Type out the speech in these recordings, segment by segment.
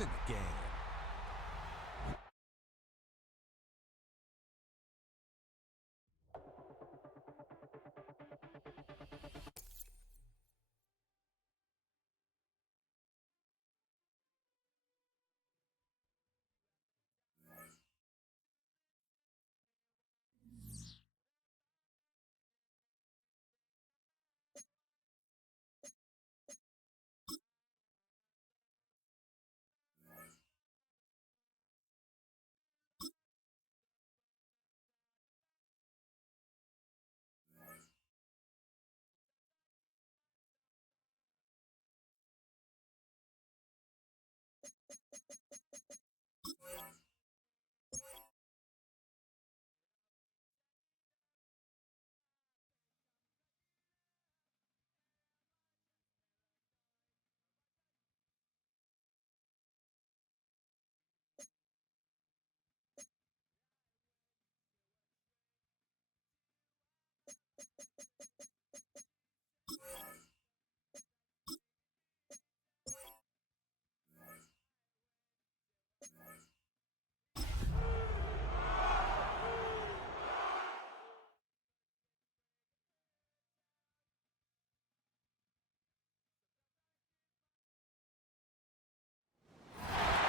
to the game.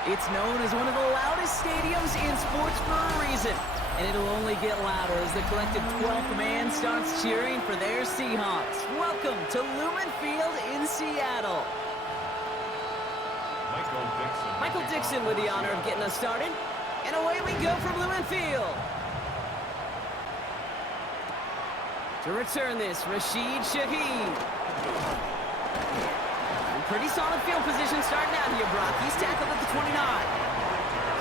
It's known as one of the loudest stadiums in sports for a reason. And it'll only get louder as the collective 12th man starts cheering for their Seahawks. Welcome to Lumen Field in Seattle. Michael Dixon with the honor of getting us started. And away we go from Lumen Field. To return this, Rashid Shaheed. Pretty solid field position starting out here, Brock. He's tackled at the 29.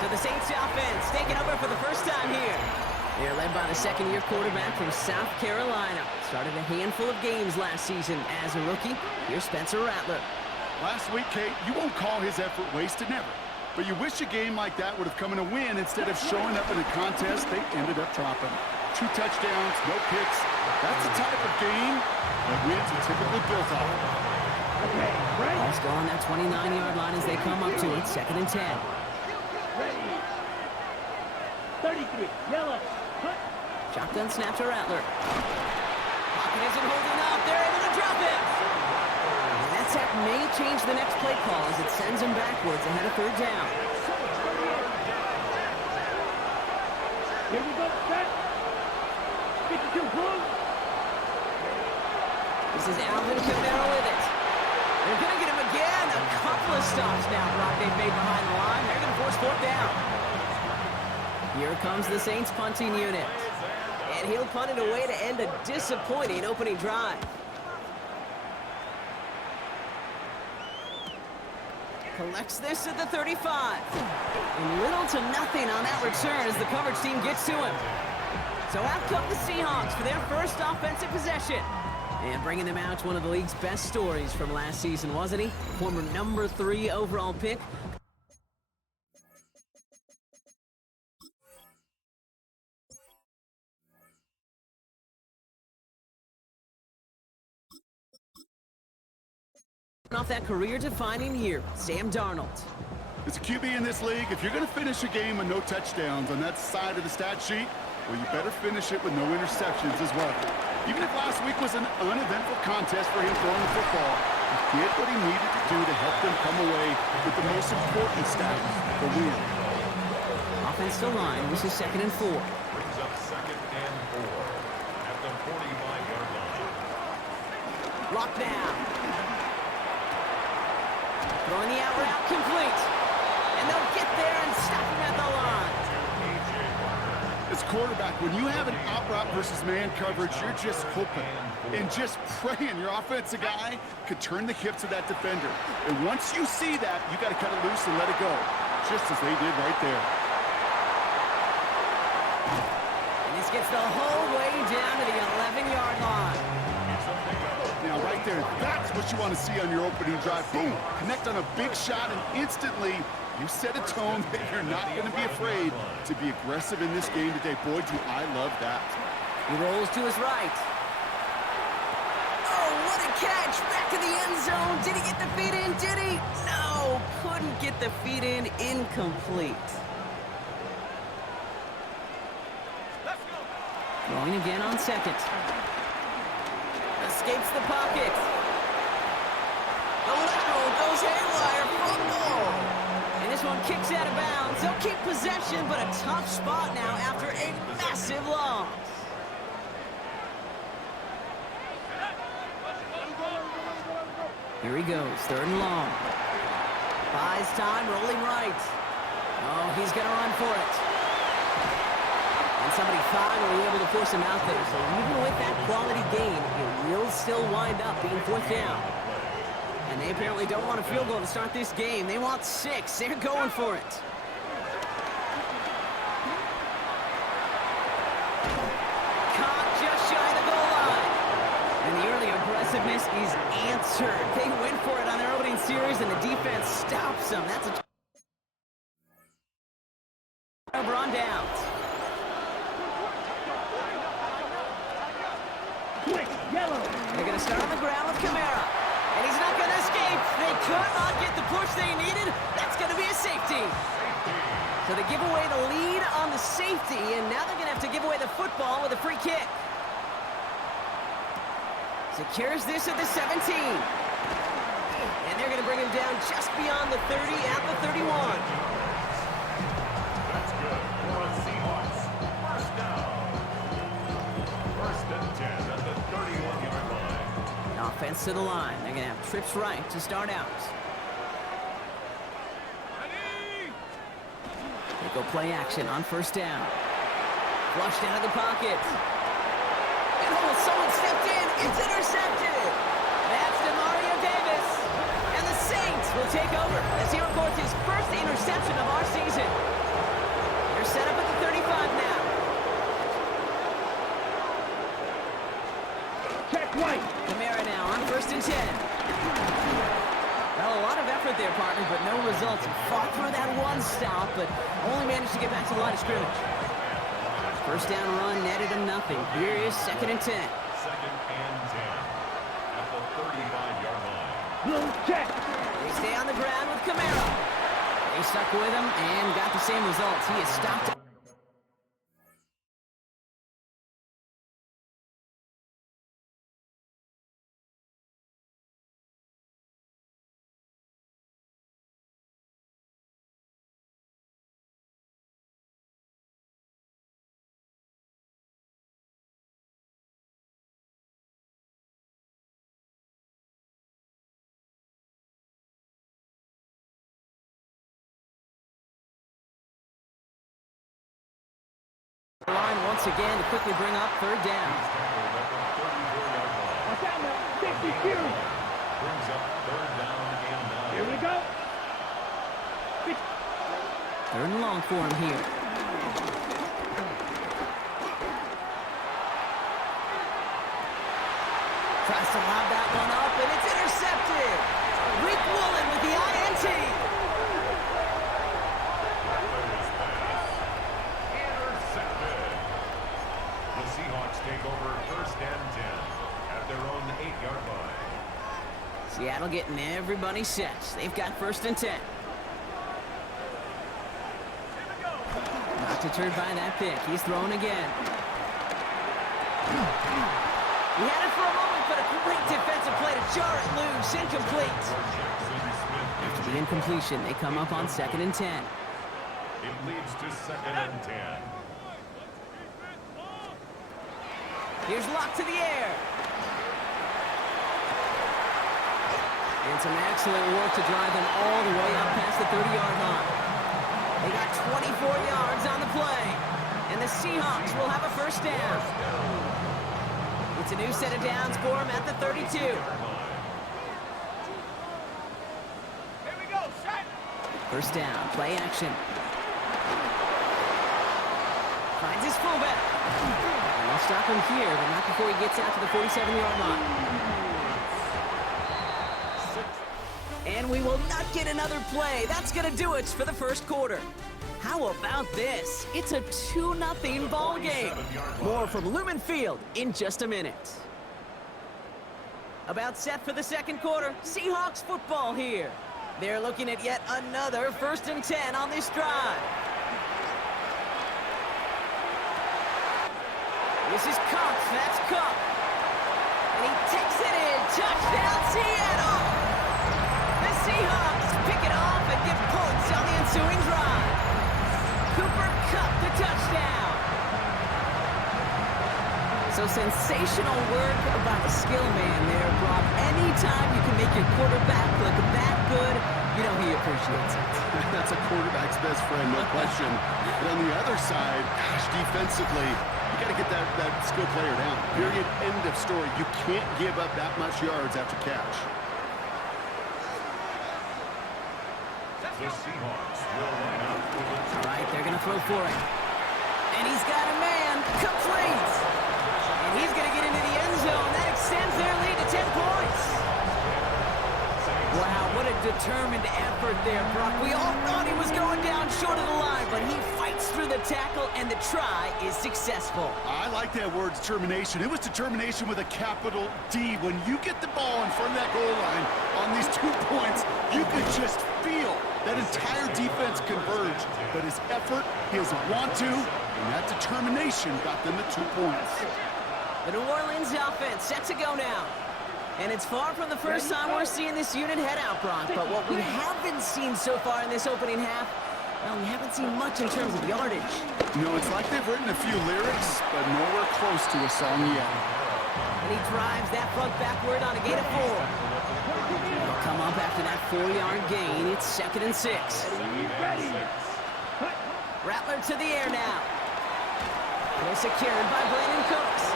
So the Saints offense taking over for the first time here. They're led by the second-year quarterback from South Carolina. Started a handful of games last season as a rookie. Here's Spencer Rattler. Last week, Kate, you won't call his effort wasted, never. But you wish a game like that would have come in a win instead of showing up in a contest they ended up dropping. 2 touchdowns, no picks. That's the type of game that wins are typically built off. Ball's go on that 29-yard line as they come up to it, 2nd and 10. 33, yellow. Shotgun snap to Rattler. Pocket isn't holding up. They're able to drop it. And that sack may change the next play call as it sends him backwards ahead of 3rd down. Here we go, set. 52 blue. This is Alvin Kamara with it. They're going to get him again. A couple of stops now, Brock, they've made behind the line. They're going to force 4th down. Here comes the Saints punting unit. And he'll punt it away to end a disappointing opening drive. Collects this at the 35. And little to nothing on that return as the coverage team gets to him. So out come the Seahawks for their first offensive possession. And bringing them out, one of the league's best stories from last season, wasn't he? Former number 3 overall pick. Off that career-defining year, Sam Darnold. As a QB in this league, if you're going to finish a game with no touchdowns on that side of the stat sheet, well, you better finish it with no interceptions as well. Even if last week was an uneventful contest for him throwing the football, he did what he needed to do to help them come away with the most important stat, the win. Offensive line, this is 2nd and 4. Brings up 2nd and 4 at the 45-yard line. Locked down. Throwing the out route complete. And they'll get there and stop him at the line. As quarterback, when you have an out route versus man coverage, you're just hoping and just praying your offensive guy could turn the hips of that defender. And once you see that, you got to cut it loose and let it go, just as they did right there. And this gets the whole way down to the 11-yard line. Now, right there, that's what you want to see on your opening drive. Boom, connect on a big shot, and instantly you set a tone that you're not going to be afraid to be aggressive in this game today. Boy, do I love that. He rolls to his right. Oh, what a catch! Back to the end zone. Did he get the feet in? Did he? No! Oh, couldn't get the feet in, incomplete. Throwing again on second. Escapes the pocket. The lateral goes haywire, fumble. And this one kicks out of bounds. They'll keep possession, but a tough spot now after a massive loss. Here he goes, 3rd and long. Buys time, rolling right. Oh, he's going to run for it. And somebody finally able to force him out there. So even with that quality gain, it will still wind up being 4th down. And they apparently don't want a field goal to start this game. They want 6. They're going for it. Caught just shy of the goal line. And the early aggressiveness is answered. They went for it on their opening series, and the defense stops them. That's a over on downs. Quick, yellow. They're going to start on the ground with Kamara. And he's not going to escape. They could not get the push they needed. That's going to be a safety. So they give away the lead on the safety, and now they're going to have to give away the football with a free kick. Secures this at the 17. And they're going to bring him down just beyond the 30 at the 31. That's good for the Seahawks. First down. 1st and 10 at the 31-yard line. Offense to the line. They're going to have trips right to start out. They go play action on 1st down. Flushed out of the pocket. And oh, someone stepped in. It's intercepted. That's DeMario Davis. And the Saints will take over as he records his first interception of our season. They're set up at the 35 now. Check right. Kamara now on 1st and 10. Well, a lot of effort there, partner, but no results. Fought through that one stop, but only managed to get back to the line of scrimmage. 1st down run netted him nothing. Here is 2nd and 10. 2nd and 10 at the 35-yard line. Blue check. They stay on the ground with Kamara. They stuck with him and got the same results. He is stopped. The line once again to quickly bring up 3rd down. Watch out now. 60 series. Brings up 3rd down and 9. Here we go. 3rd and long for him here. Tries to lob that one up, and it's intercepted. Rick Woolen with the INT. Intercepted. The Seahawks take over 1st and 10 at their own 8-yard line. Seattle getting everybody set. They've got 1st and 10. Not deterred by that pick. He's throwing again. He had it for a moment, but a great defensive play to jar it loose. Incomplete. After the incompletion, they come up on 2nd and 10. It leads to 2nd and 10. Here's Locke to the air. And some excellent work to drive them all the way out past the 30-yard line. They got 24 yards on the play. And the Seahawks will have a 1st down. It's a new set of downs for him at the 32. Here we go, set. 1st down, play action. Finds his fullback. And they'll stop him here, but not before he gets out to the 47-yard line. And we will not get another play. That's going to do it for the 1st quarter. How about this? It's a 2-0 ball game. More from Lumen Field in just a minute. About set for the 2nd quarter. Seahawks football here. They're looking at yet another 1st and 10 on this drive. This is Cox. That's Cook. And he takes it in. Touchdown, Seattle! The Seahawks pick it off and get points on the ensuing drive. Cooper Kupp, the touchdown. So sensational work by the skill man there, Brock. Anytime you can make your quarterback look that good, you know he appreciates it. That's a quarterback's best friend, no question. But on the other side, gosh, defensively, you got to get that skill player down. Period. End of story. You can't give up that much yards after catch. The Seahawks will line up for the All right, they're going to throw for it. And he's got a man. Complete. And he's going to get into the end zone. That extends their lead to 10 points. Wow, what a determined effort there, Brock. We all thought he was going down short of the line, but he fights through the tackle, and the try is successful. I like that word, determination. It was determination with a capital D. When you get the ball in front of that goal line on these 2 points, you could just feel that entire defense converge. But his effort, his want to, and that determination got them the 2 points. The New Orleans offense set to go now. And it's far from the first time we're seeing this unit head out, Brock. But what we haven't seen so far in this opening half, well, we haven't seen much in terms of yardage. You know, it's like they've written a few lyrics, but nowhere close to a song yet. And he drives that front backward on a gain of 4. They'll come up after that 4-yard gain. It's 2nd and 6. Rattler to the air now. They're secured by Brandon Cooks.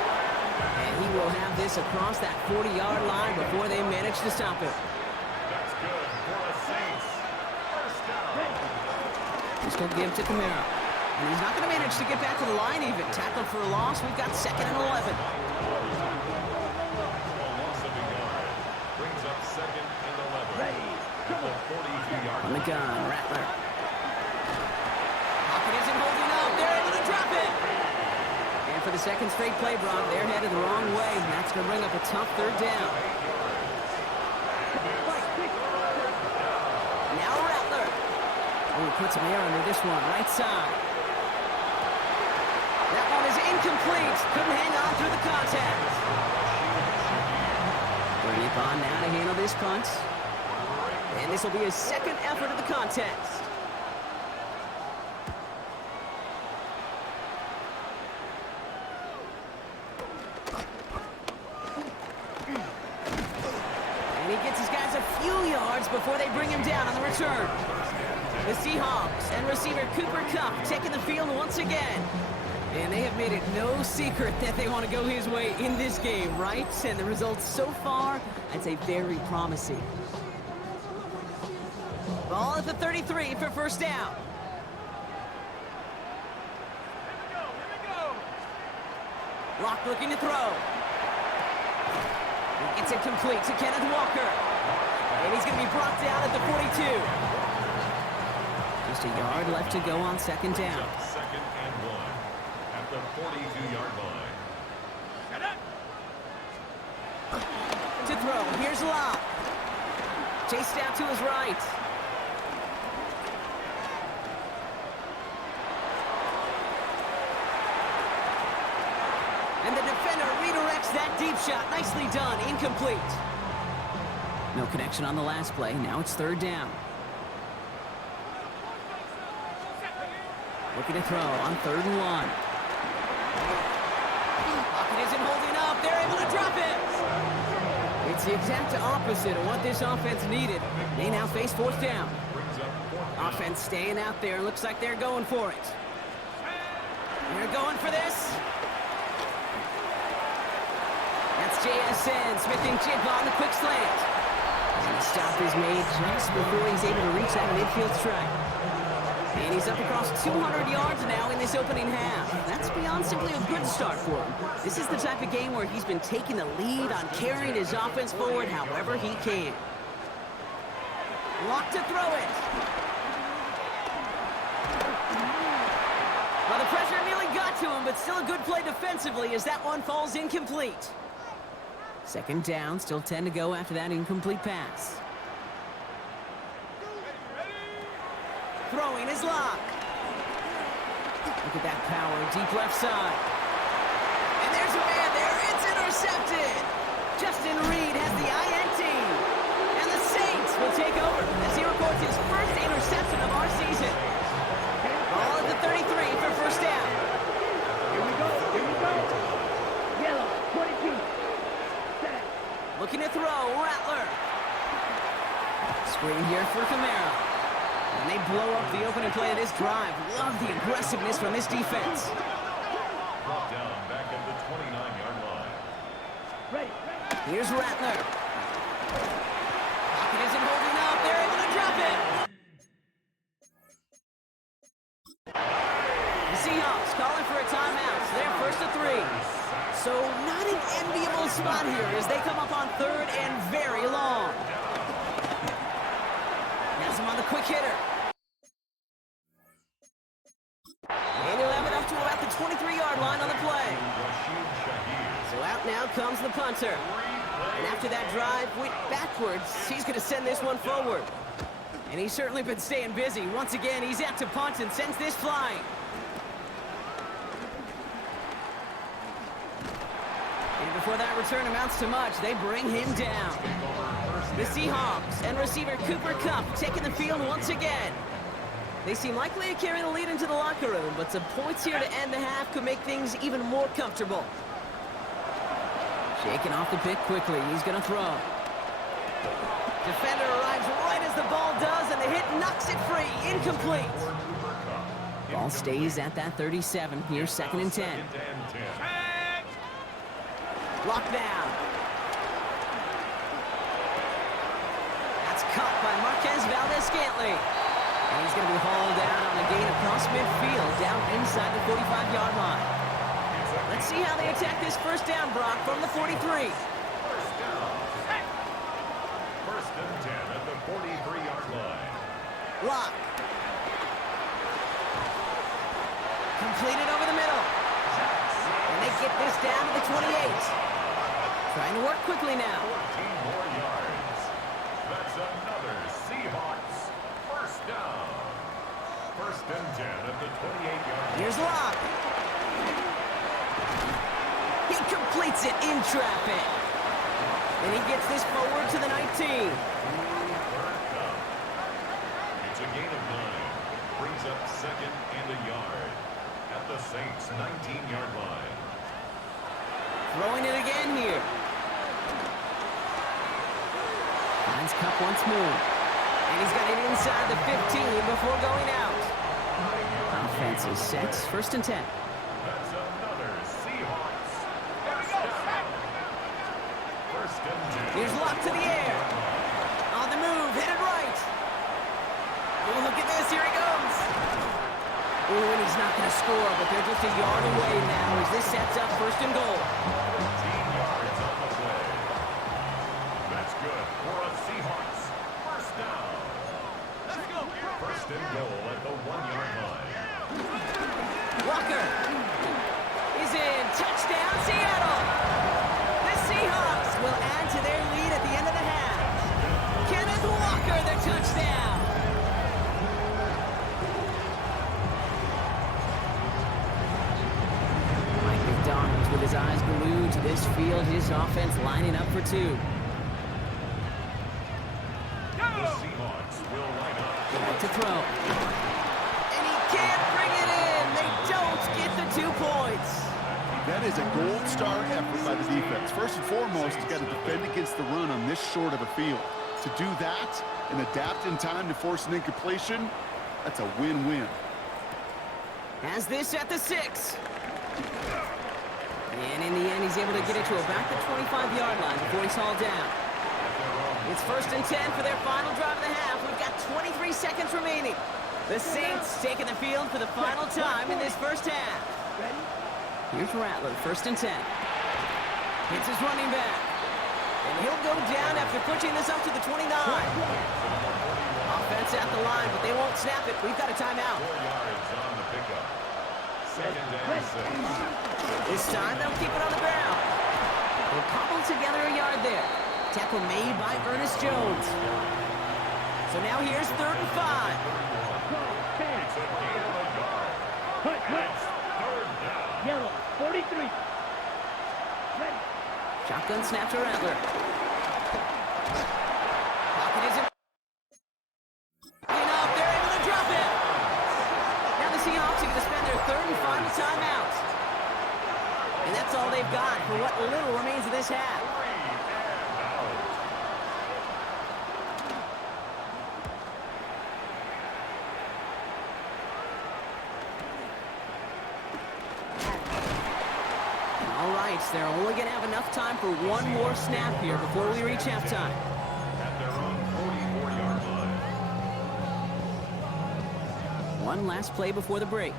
And he will have this across that 40-yard line before they manage to stop it. That's good for the Saints. First down. Just going to give to Kamara. And he's not going to manage to get back to the line even. Tackled for a loss. We've got 2nd and 11. A loss of a yard. Brings up 2nd and 11. At the 42-yard On the gun, Rattler. Pocket isn't holding up. They're able to drop it. And for the 2nd straight play, Brock, they're headed the wrong way. And that's going to bring up a tough 3rd down. Now Rattler. Oh, he puts some air under this one, right side. That one is incomplete. Couldn't hang on through the contact. Bring it on now to handle this punt. And this will be his 2nd effort of the contest. And he gets his guys a few yards before they bring him down on the return. The Seahawks and receiver Cooper Kupp taking the field once again. And they have made it no secret that they want to go his way in this game, right? And the results so far, I'd say very promising. Ball at the 33 for 1st down. Locke looking to throw. He gets it complete to Kenneth Walker. And he's going to be brought down at the 42. Just a yard left to go on 2nd down. 2nd and 1 at the 42-yard line. To throw, here's Locke. Chased out to his right. And the defender redirects that deep shot. Nicely done. Incomplete. No connection on the last play. Now it's 3rd down. Looking to throw on 3rd and 1. Pocket isn't holding up. They're able to drop it. It's the exact opposite of what this offense needed. They now face 4th down. Offense staying out there. Looks like they're going for it. They're going for this. That's JSN. Smith and Jigba on the quick slant. And the stop is made just before he's able to reach that midfield strike. And he's up across 200 yards now in this opening half. That's beyond simply a good start for him. This is the type of game where he's been taking the lead on carrying his offense forward however he can. Locked to throw it. Well, the pressure nearly got to him, but still a good play defensively as that one falls incomplete. 2nd down, still 10 to go after that incomplete pass. Throwing his lock. Look at that power, deep left side. And there's a man there. It's intercepted. Justin Reed has the INT. And the Saints will take over as he records his first interception of our season. Ball at the 33 for first down. Here we go. Yellow, 22. Set. Looking to throw, Rattler. Screen here for Camara. And they blow up the opening play of this drive. Love the aggressiveness from this defense. Brought down back at the 29-yard line. Ready. Here's Rattler. Pocket isn't holding up. They're able to drop it. The Seahawks calling for a timeout. So they're first to 3. So not an enviable spot here as they come up on 3rd and very long. Has him on the quick hitter. And he'll have it up to about the 23-yard line on the play. So out now comes the punter. And after that drive went backwards, he's going to send this one forward. And he's certainly been staying busy. Once again, he's out to punt and sends this flying. And before that return amounts to much, they bring him down. The Seahawks and receiver Cooper Kupp taking the field once again. They seem likely to carry the lead into the locker room, but some points here to end the half could make things even more comfortable. Shaking off the pick quickly. He's going to throw. Defender arrives right as the ball does, and the hit knocks it free. Incomplete. Ball stays at that 37. Here's 2nd and 10. Locked down. That's caught by Marquez Valdez-Scantling. And he's going to be hauled down on a gain across midfield, down inside the 45-yard line. Let's see how they attack this first down, Brock, from the 43. First down. First and 10 at the 43-yard line. Lock. Completed over the middle. And they get this down to the 28. Trying to work quickly now. 14 more yards. That's another Seahawks first down. First and 10 at the 28-yard line. Here's Lock. He completes it in traffic. And he gets this forward to the 19. It's a gain of 9. Brings up 2nd and a yard at the Saints' 19-yard line. Throwing it again here. Finds Kupp once more. And he's got it inside the 15 before going out. Offense is set. First and 10. That's another Seahawks first down. First and 10. Here's Lock to the air. On the move, headed right. Oh, look at this. Here he goes. Oh, and he's not going to score, but they're just a yard away now as this sets up first and goal. 15 yards on the play. That's good for a Seahawks first down. Let's go. First and goal at the 1-yard line. Walker is in. Touchdown, Seattle. The Seahawks will add to their lead at the end of the half. Kenneth Walker, the touchdown. Mike McDonald with his eyes glued to this field. His offense lining up for 2. The Seahawks will line up. Back to throw. And he can't bring it in. They don't get the 2 points. That is a gold star effort by the defense. First and foremost, you got to defend against the run on this short of a field. To do that and adapt in time to force an incompletion, that's a win-win. Has this at the 6. And in the end, he's able to get it to about the 25-yard line before he's hauled down. It's first and 10 for their final drive of the half. We've got 23 seconds remaining. The Saints taking the field for the final time in this first half. Here's Rattler, first and 10. Hits his running back. And he'll go down after pushing this up to the 29. Offense at the line, but they won't snap it. We've got a timeout. 4 yards on the pickup. Second and 6. This time they'll keep it on the ground. They'll cobble together a yard there. Tackle made by Ernest Jones. So now here's 3rd and 5. It's a gain of a yard. Cut, And cut. it's third down. Yellow, 43. Ready. Shotgun snap to Rattler. Pocket isn't enough. They're able to drop it. Now the Seahawks are going to spend their third and final timeout. And that's all they've got for what little remains of this half. All right, so they're only going to have enough time for one more snap here before we reach halftime. At their own 44-yard line. One last play before the break.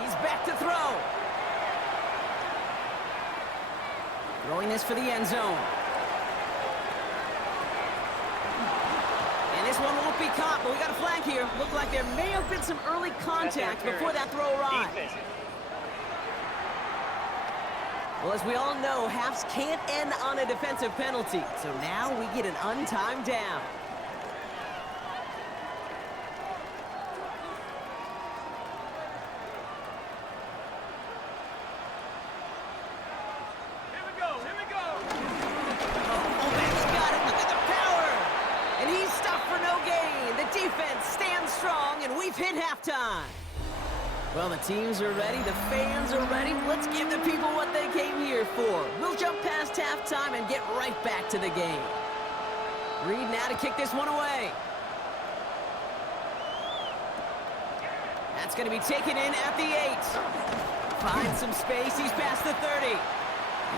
He's back to throw. Throwing this for the end zone. And this one won't be caught, but we got a flag here. Looked like there may have been some early contact before that throw arrived. Well, as we all know, halves can't end on a defensive penalty. So now we get an untimed down. Defense stands strong, and we've hit halftime. Well, the teams are ready, the fans are ready. Let's give the people what they came here for. We'll jump past halftime and get right back to the game. Reed now to kick this one away. That's going to be taken in at the 8. Finds some space, he's past the 30.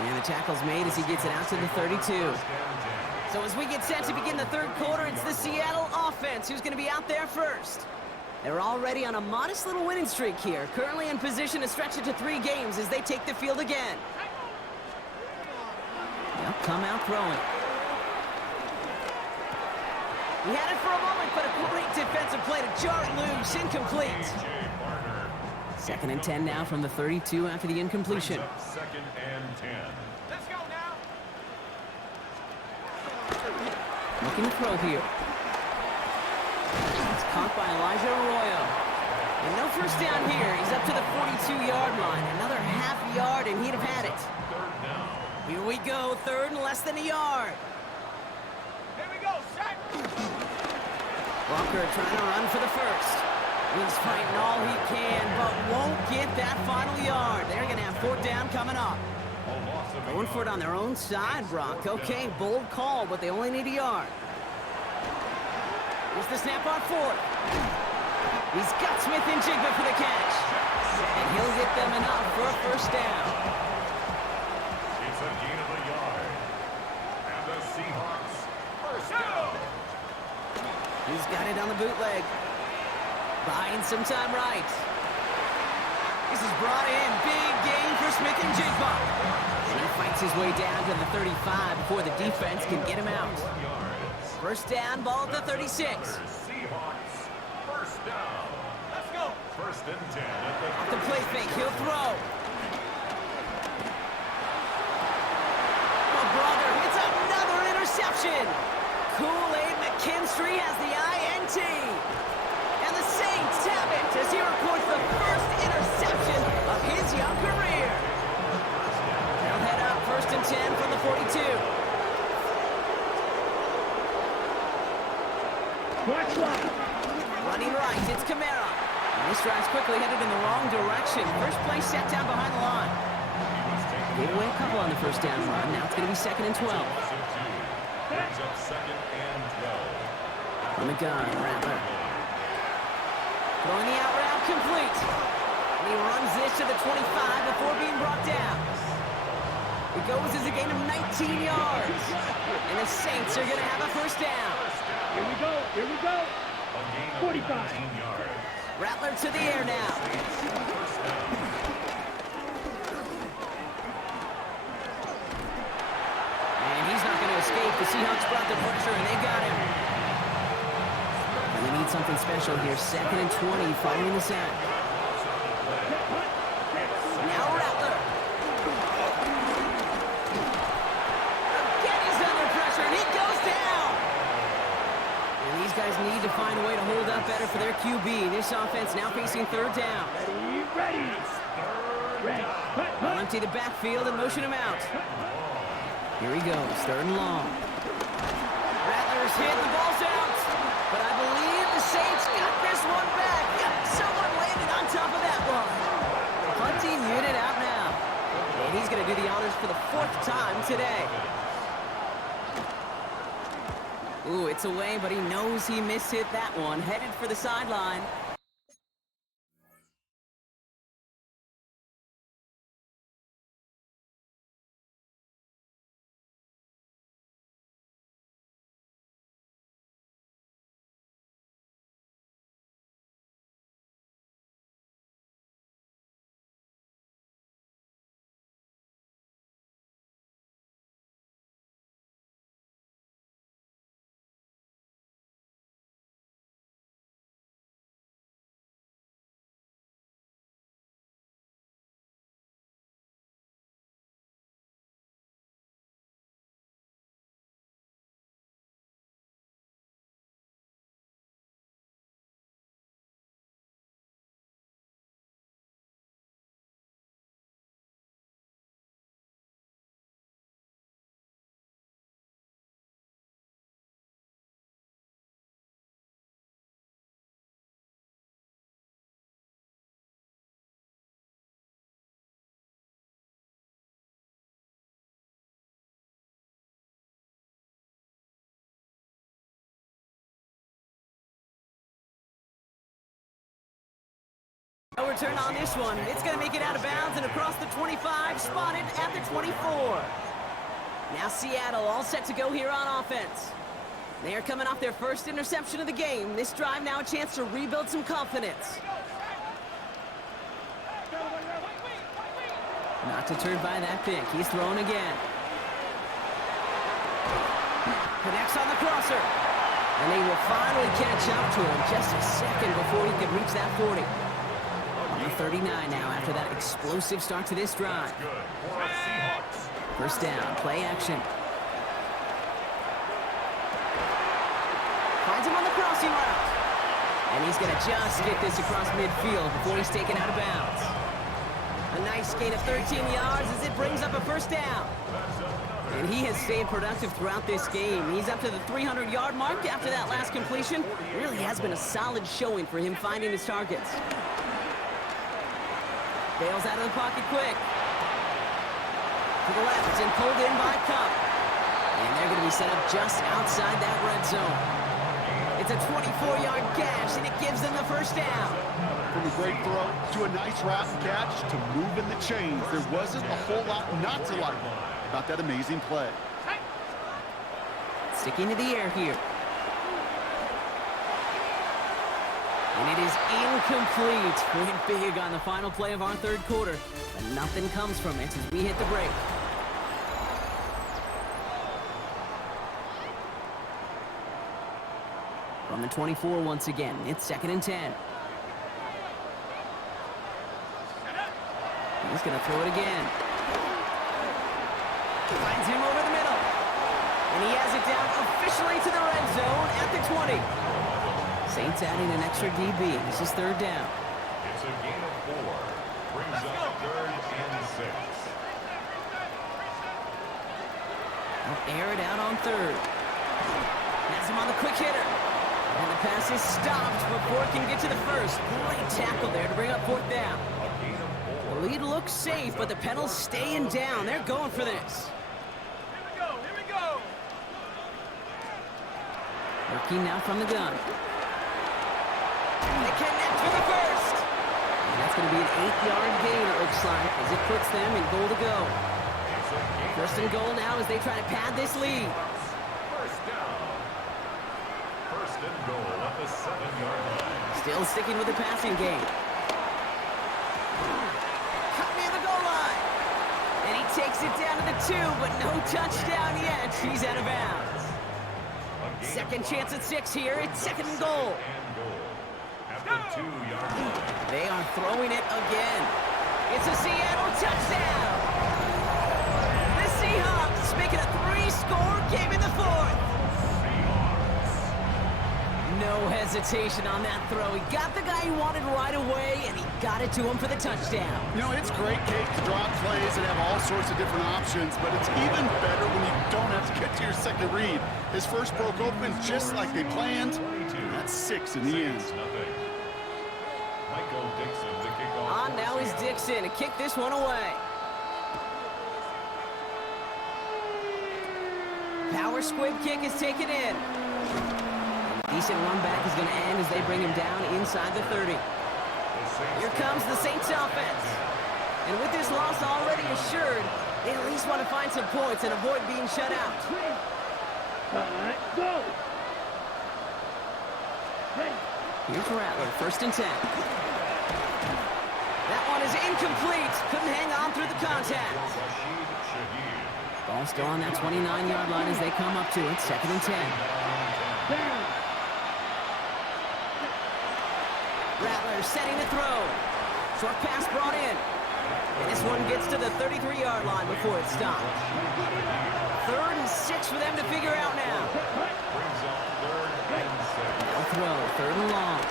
And the tackle's made as he gets it out to the 32. So as we get set to begin the third quarter, it's the Seattle offense who's going to be out there first. They're already on a modest little winning streak here, currently in position to stretch it to 3 games as they take the field again. They'll come out throwing. He had it for a moment, but a great defensive play to jar it loose, incomplete. 2nd and 10 now from the 32 after the incompletion. 2nd and 10. Let's go now. Looking to throw here. It's caught by Elijah Arroyo. And no first down here. He's up to the 42-yard line. Another half yard, and he'd have had it. Third down. Here we go. 3rd and less than a yard. Here we go, set. Walker trying to run for the first. He's fighting all he can, but won't get that final yard. They're going to have 4th down coming up. A loss of a Going for it yard. on their own side, Brock. Okay, bold call, but they only need a yard. Here's the snap on 4th. He's got Smith and Jigba for the catch. And he'll get them enough for a first down. It's a gain of a yard. And the Seahawks first down. He's got it on the bootleg. Buying some time right. This is brought in. Big gain for Smith and Jigba. And he fights his way down to the 35 before the defense can get him out. 1 yards. First down, ball at the 36. Seahawks first down. Let's go. 1st and 10 at the Off the play fake, he'll throw. Oh, brother, it's another interception. Kool-Aid McKinstry has the INT. And the Saints have it as he records the first interception of his young career. They'll head up 1st and 10 from the 42. Watch one. Running right, it's Kamara. And this drive's quickly headed in the wrong direction. First play set down behind the line. Gave away a couple on the first down run. Now it's going to be 2nd and 12. Brings up 2nd and 12. On the gun, Rattler. Throwing the out route complete. And he runs this to the 25 before being brought down. It goes as a gain of 19 yards. And the Saints are going to have a first down. Here we go. Here we go. A gain of 45. 19 yards. Rattler to the air now. First down. And he's not going to escape. The Seahawks brought the pressure, and they got him. And they need something special here. 2nd and 20 following the sack. Now Rattler. Again, he's under pressure, and he goes down. better for their QB. This offense now facing third down. Ready. Ready. They'll empty the backfield and motion him out. Here he goes, third and long. Rattlers hit, the ball's out. But I believe the Saints got this one back. Yep, someone landed on top of that one. Punting unit out now. And he's going to do the honors for the fourth time today. Ooh, it's away, but he knows he mishit that one. Headed for the sideline. No return on this one. It's going to make it out of bounds and across the 25, spotted at the 24. Now Seattle all set to go here on offense. They are coming off their first interception of the game. This drive now a chance to rebuild some confidence. Not deterred by that pick. He's throwing again. Connects on the crosser. And they will finally catch up to him just a second before he could reach that 40. On the 39 now after that explosive start to this drive. First down, play action. Finds him on the crossing route. And he's going to just get this across midfield before he's taken out of bounds. A nice gain of 13 yards as it brings up a first down. And he has stayed productive throughout this game. He's up to the 300-yard mark after that last completion. Really has been a solid showing for him finding his targets. Bails out of the pocket quick. To the left and pulled in by Cup. And they're going to be set up just outside that red zone. It's a 24-yard gash, and it gives them the first down. From a great throw to a nice route and catch to moving the chains, there wasn't a whole lot not to like about that amazing play. Sticking to the air here. And it is incomplete. Went big on the final play of our third quarter. But nothing comes from it as we hit the break. From the 24 once again, it's 2nd and 10. He's going to throw it again. Finds him over the middle. And he has it down officially to the red zone at the 20. Saints adding an extra DB. This is third down. It's a gain of 4. Brings up 3rd and 6. They'll air it out on third. Has him on the quick hitter. And the pass is stopped before it can get to the first. Great tackle there to bring up 4th down. The lead looks safe, but the pedals staying down. They're going for this. Here we go. Working now from the gun. They connect for the first. And that's going to be an 8-yard gain, it looks like, as it puts them in goal to go. First and goal now as they try to pad this lead. First down. First and goal at the 7-yard line. Still sticking with the passing game. Cut near the goal line. And he takes it down to the 2, but no touchdown yet. He's out of bounds. Second chance at 6 here. It's 2nd and goal. After 2-yard line. They are throwing it again. It's a Seattle touchdown. The Seahawks making a 3-score game in the 4th. No hesitation on that throw. He got the guy he wanted right away, and he got it to him for the touchdown. You know, it's great, Kate, to drop plays and have all sorts of different options, but it's even better when you don't have to get to your second read. His first broke open just like they planned. That's 6 in the end. Michael Dixon to kick off. On now is Dixon to kick this one away. Power squib kick is taken in. Decent run back is going to end as they bring him down inside the 30. Here comes the Saints offense. And with this loss already assured, they at least want to find some points and avoid being shut out. Go! Here's Rattler, 1st and 10. That one is incomplete. Couldn't hang on through the contact. Ball still on that 29-yard line as they come up to it, 2nd and 10. Rattler setting the throw. Short pass brought in. And this one gets to the 33-yard line before it stopped. 3rd and 6 for them to figure out now. No throw, 3rd and long.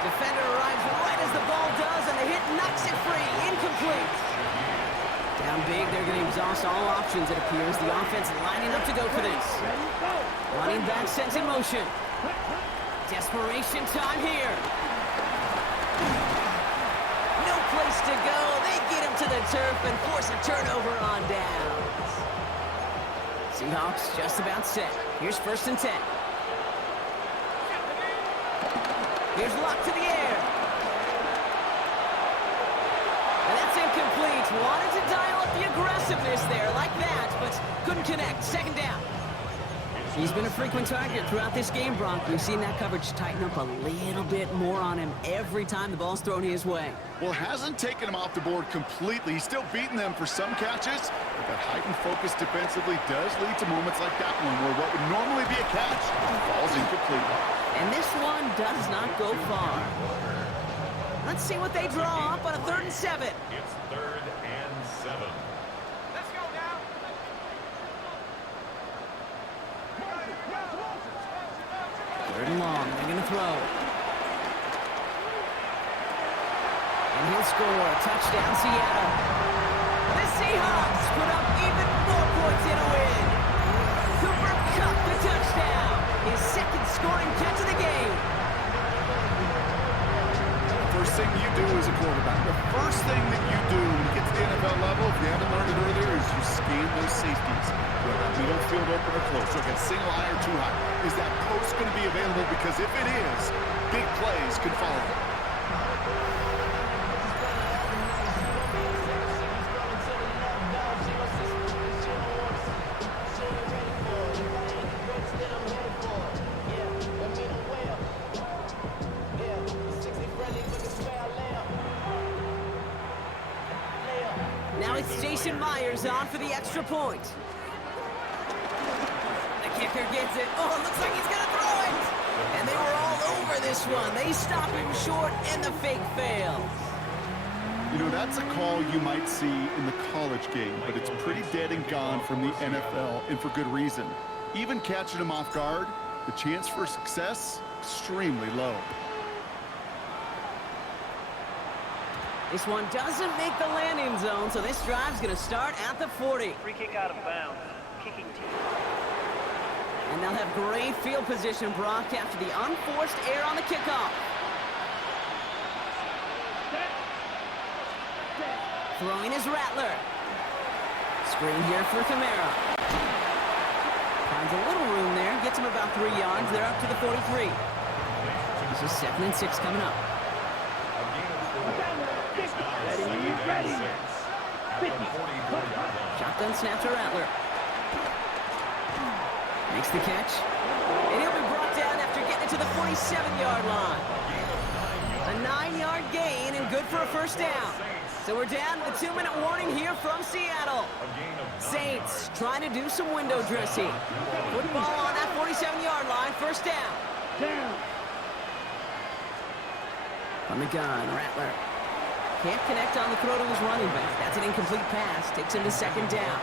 Defender arrives right as the ball does, and the hit knocks it free. Incomplete. Down big, they're going to exhaust all options, it appears. The offense lining up to go for this. Running back sends in motion. Desperation time here. No place to go. They get him to the turf and force a turnover on downs. Seahawks just about set. Here's 1st and 10. Here's Luck to the air. And that's incomplete. Wanted to dial up the aggressiveness there like that, but couldn't connect. 2nd down. He's been a frequent target throughout this game, Bronk. We've seen that coverage tighten up a little bit more on him every time the ball's thrown his way. Well, hasn't taken him off the board completely. He's still beating them for some catches, but that heightened focus defensively does lead to moments like that one where what would normally be a catch falls incomplete. And this one does not go far. Let's see what they draw up on a 3rd and 7. It's 3rd and 7. Let's go now! 3rd and long. They're going to throw. And he'll score. Touchdown, Seattle. The Seahawks put up even more points in a win. Cooper Kupp, the touchdown. His 2nd scoring catch of the game. First thing you do as a quarterback, the first thing that you do when you get to the NFL level, if you haven't learned it earlier, is you scan those safeties. Whether that middle field open or close, like a single high or too high. Is that post going to be available? Because if it is, big plays can follow. Now it's Jason Myers on for the extra point. The kicker gets it. Oh, it looks like he's going to throw it. And they were all over this one. They stop him short, and the fake fails. You know, that's a call you might see in the college game, but it's pretty dead and gone from the NFL, and for good reason. Even catching him off guard, the chance for success, extremely low. This one doesn't make the landing zone, so this drive's going to start at the 40. Free kick out of bounds. Kicking team. And they'll have great field position, Brock, after the unforced error on the kickoff. Throwing is Rattler. Screen here for Kamara. Finds a little room there, gets him about 3 yards. They're up to the 43. This is 2nd and 6 coming up. Ready. Shotgun snap to Rattler. Makes the catch. And he'll be brought down after getting it to the 47-yard line. A 9-yard gain and good for a 1st down. So we're down to the 2-minute warning here from Seattle. Saints trying to do some window dressing. Football on that 47-yard line, 1st down. From the gun, Rattler. Can't connect on the throw to his running back. That's an incomplete pass. Takes him to 2nd down.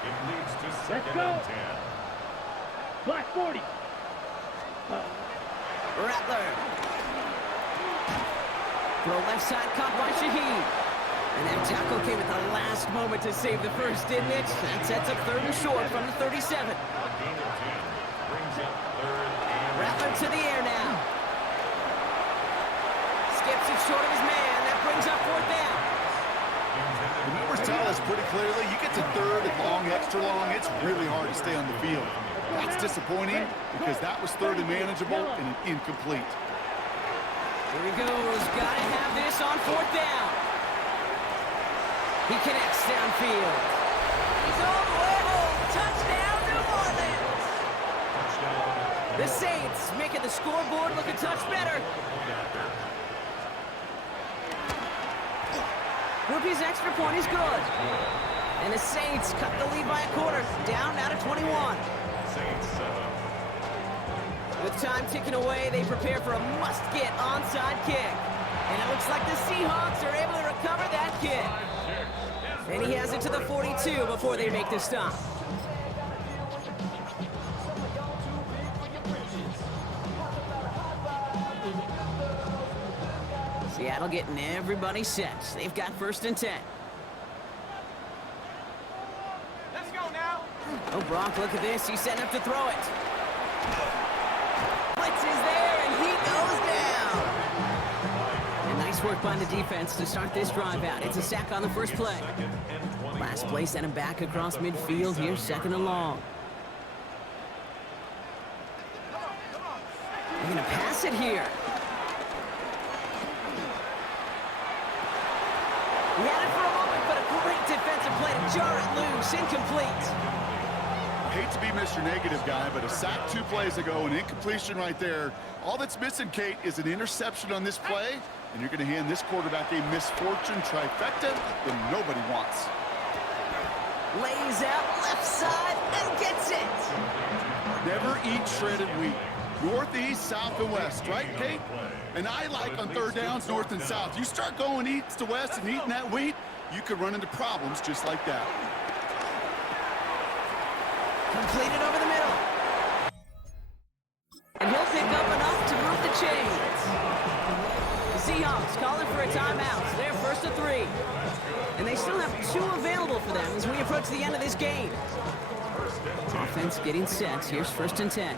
It leads to Let's second go. and 10. Black 40. Rattler. Throw left side caught by Shaheed. And that tackle came at the last moment to save the first, didn't it? That sets up third and short from the 37. A gain of 10 brings up third and Rattler to the air now. Skips it short of his man. That brings up fourth down. The numbers tell us pretty clearly, you get to third and long, extra long, it's really hard to stay on the field. That's disappointing because that was third and manageable and an incomplete. Here he goes. Got to have this on fourth down. He connects downfield. He's all the way home. Touchdown, New Orleans. The Saints making the scoreboard look a touch better. Groupie's extra point is good. And the Saints cut the lead by a quarter. Down now to 21. Saints 7. With time ticking away, they prepare for a must-get onside kick. And it looks like the Seahawks are able to recover that kick. And he has it to the 42 before they make the stop. Seattle getting everybody set. They've got first and 10. Let's go now. Oh, Brock, look at this. He's setting up to throw it. Blitz is there, and he goes down. And nice work by the defense to start this drive out. It's a sack on the first play. Last play sent him back across midfield here, second and long. They're going to pass it here. He had it for a moment, but a great defensive play to jar it loose. Incomplete. I hate to be Mr. Negative guy, but a sack 2 plays ago, an incompletion right there. All that's missing, Kate, is an interception on this play, and you're going to hand this quarterback a misfortune trifecta that nobody wants. Lays out left side and gets it. Never eat shredded wheat. Northeast, south, and west, right, Kate? And I like on third downs, north and south. You start going east to west and eating that wheat, you could run into problems just like that. Completed over the middle. And he'll pick up enough to move the chains. The Seahawks calling for a timeout. So they're first to 3. And they still have 2 available for them as we approach the end of this game. Offense getting set. Here's first and 10.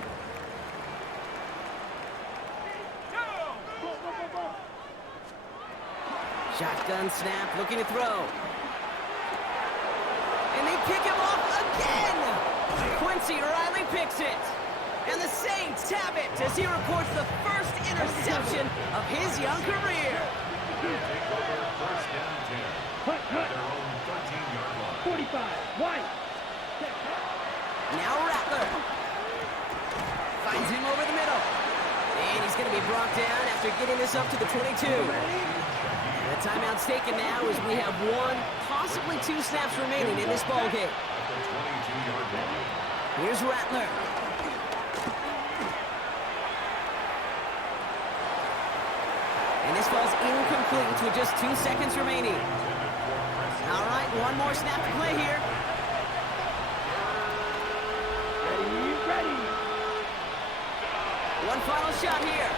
Shotgun snap, looking to throw. And they pick him off again. Quincy Riley picks it. And the Saints have it as he reports the first interception of his young career. First and 10. Hut, hut. Their own 13-yard line. 45. White. Now Rattler. Finds him over the middle. And he's going to be brought down after getting this up to the 22. The timeout's taken now as we have 1, possibly 2 snaps remaining in this ball game. Here's Rattler. And this ball's incomplete with just 2 seconds remaining. All right, 1 more snap to play here. Ready. 1 final shot here.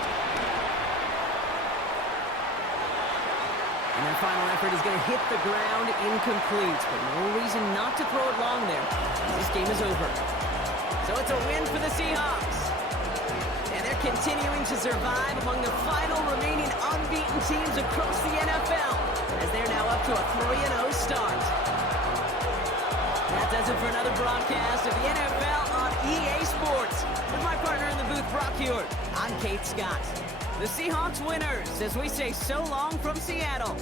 And their final effort is going to hit the ground incomplete, but no reason not to throw it long there. This game is over. So it's a win for the Seahawks. And they're continuing to survive among the final remaining unbeaten teams across the NFL, as they're now up to a 3-0 start. That does it for another broadcast of the NFL on EA Sports. With my partner in the booth, Brock Hewitt, I'm Kate Scott. The Seahawks winners, as we say so long from Seattle.